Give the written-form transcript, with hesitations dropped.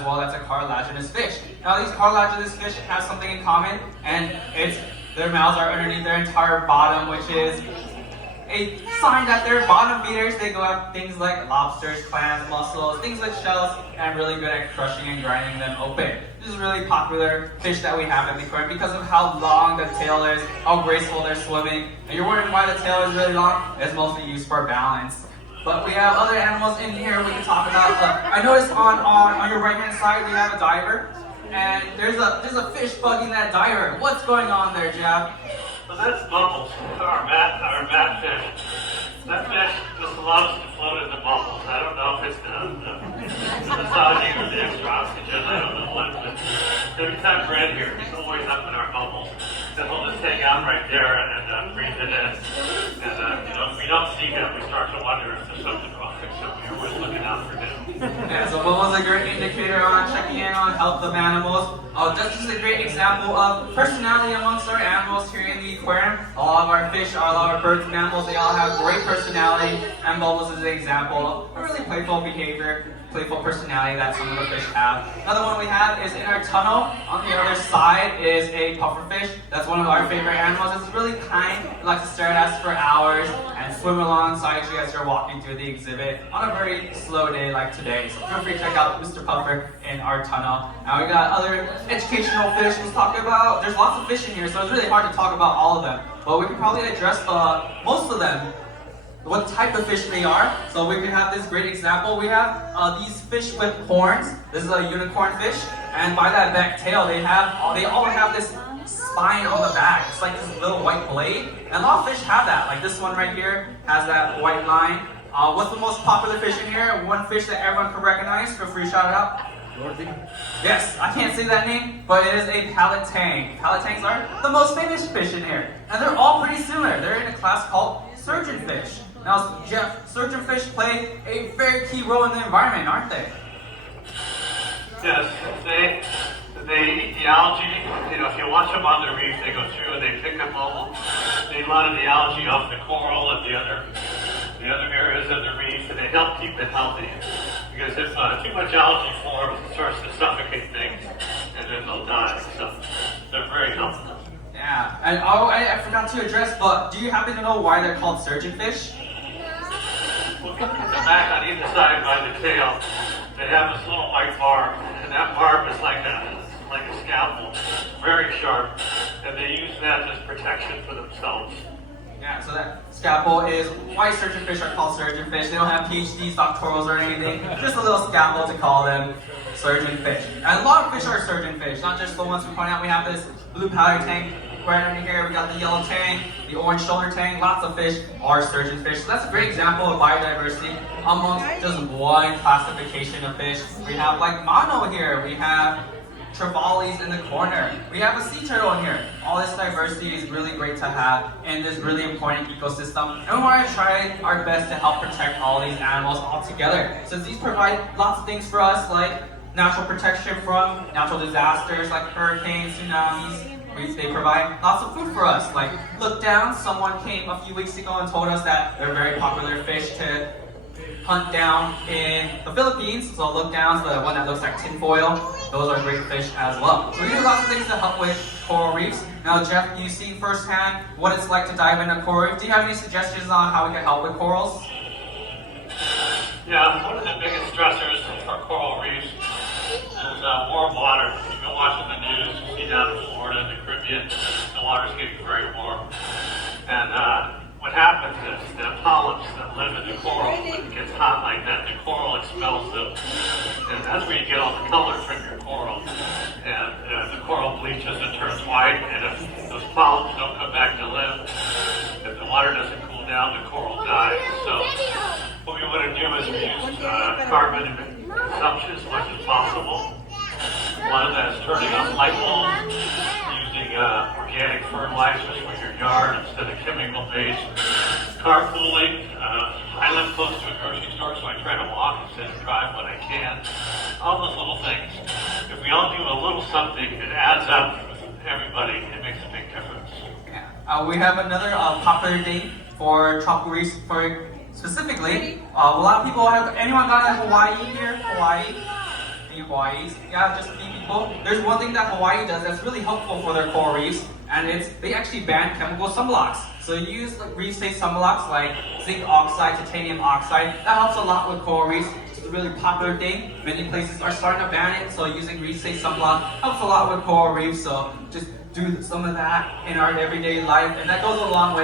as well. That's a cartilaginous fish. Now these cartilaginous fish have something in common, and it's their mouths are underneath their entire bottom, which is a sign that they're bottom feeders. They go after things like lobsters, clams, mussels, things like shells, and really good at crushing and grinding them open. This is a really popular fish that we have at the aquarium because of how long the tail is, how graceful they're swimming. And you're wondering why the tail is really long? It's mostly used for balance. But we have other animals in here we can talk about. I noticed on your right hand side we have a diver, and there's a fish bugging that diver. What's going on there, Jeff? So that's bubbles, our mat fish. That fish just loves to float in the bubbles. I don't know if it's the massaging or the extra oxygen, I don't know what, but every time we're in here, he's always up in our bubbles. And he'll just hang out right there and breathe it in. And if we don't see him, we start to wonder if there's something wrong. So we're always looking out for him. Yeah, so bubbles are a great indicator on checking in on health of animals. This is a great example of personality amongst our animals here in the aquarium. A lot of our fish, a lot of our birds and animals, they all have great personality, and Bubbles is an example of a really playful behavior, playful personality that some of the fish have. Another one we have is in our tunnel. On the other side is a pufferfish. That's one of our favorite animals. It's really kind. It likes to stare at us for hours and swim alongside you as you're walking through the exhibit on a very slow day like today. So feel free to check out Mr. Puffer in our tunnel. Now we got other educational fish we'll talk about. There's lots of fish in here, so it's really hard to talk about all of them. But we can probably address most of them, what type of fish they are. So we can have this great example. We have these fish with horns. This is a unicorn fish, and by that back tail, they all have this spine on the back. It's like this little white blade, and a lot of fish have that. Like this one right here has that white line. What's the most popular fish in here? One fish that everyone can recognize. Feel free to shout it out. Yes, I can't say that name, but it is a palatang. Palatangs are the most famous fish in here, and they're all pretty similar. They're in a class called surgeonfish. Now, Jeff, surgeonfish play a very key role in the environment, aren't they? Yes, they eat the algae. If you watch them on the reef, they go through and they pick up a lot of the algae off the coral and the other areas of the reef, and they help keep it healthy. Because if too much algae forms, it starts to suffocate things, and then they'll die. So they're very helpful. Yeah, and I forgot to address, but do you happen to know why they're called surgeonfish? Well, look at the back on either side by the tail. They have this little white barb, and that barb is like a scalpel, very sharp, and they use that as protection for themselves. Yeah, so that scalpel is why surgeonfish are called surgeonfish. They don't have PhDs, doctorals, or anything. Just a little scalpel to call them surgeonfish. And a lot of fish are surgeonfish, not just the ones we point out. We have this blue powder tank right under here. We got the yellow tang, the orange shoulder tang. Lots of fish are surgeonfish. So that's a great example of biodiversity amongst just one classification of fish. We have like mono here. We have trevallies in the corner. We have a sea turtle in here. All this diversity is really great to have in this really important ecosystem. And we want to try our best to help protect all these animals all together. Since these provide lots of things for us, like natural protection from natural disasters like hurricanes, tsunamis. They provide lots of food for us. Like look down, someone came a few weeks ago and told us that they're very popular fish to hunt down in the Philippines. So look down's the one that looks like tinfoil. Those are great fish as well. So we do lots of things to help with coral reefs. Now Jeff, you've seen firsthand what it's like to dive into a coral reef. Do you have any suggestions on how we can help with corals? Yeah, one of the biggest stressors for coral reefs is warm water. You've been watching the news, you see down in Florida, the Caribbean, the water's getting very warm. And what happens is the polyps that live in the coral, when it gets hot like that, the coral expels them. And that's where you get all the color from your coral. And the coral bleaches and turns white, and if those polyps don't come back to live, if the water doesn't cool down, the coral dies. So what we want to do is use carbon consumption as much as possible. One of that is turning off light bulbs, using organic fertilizers for your yard instead of chemical-based. Carpooling. I live close to a grocery store, so I try to walk instead of drive when I can. All those little things. If we all do a little something, it adds up with everybody. It makes a big difference. Yeah. We have another popular date for tropical reefs. For specifically, a lot of people have. Anyone gone to Hawaii here? Hawaii. the Hawaii's. Yeah, just the people. There's one thing that Hawaii does that's really helpful for their coral reefs, and it's they actually ban chemical sunblocks. So you use like reef-safe sunblocks like zinc oxide, titanium oxide. That helps a lot with coral reefs. It's a really popular thing. Many places are starting to ban it, so using reef-safe sunblock helps a lot with coral reefs. So just do some of that in our everyday life, and that goes a long way.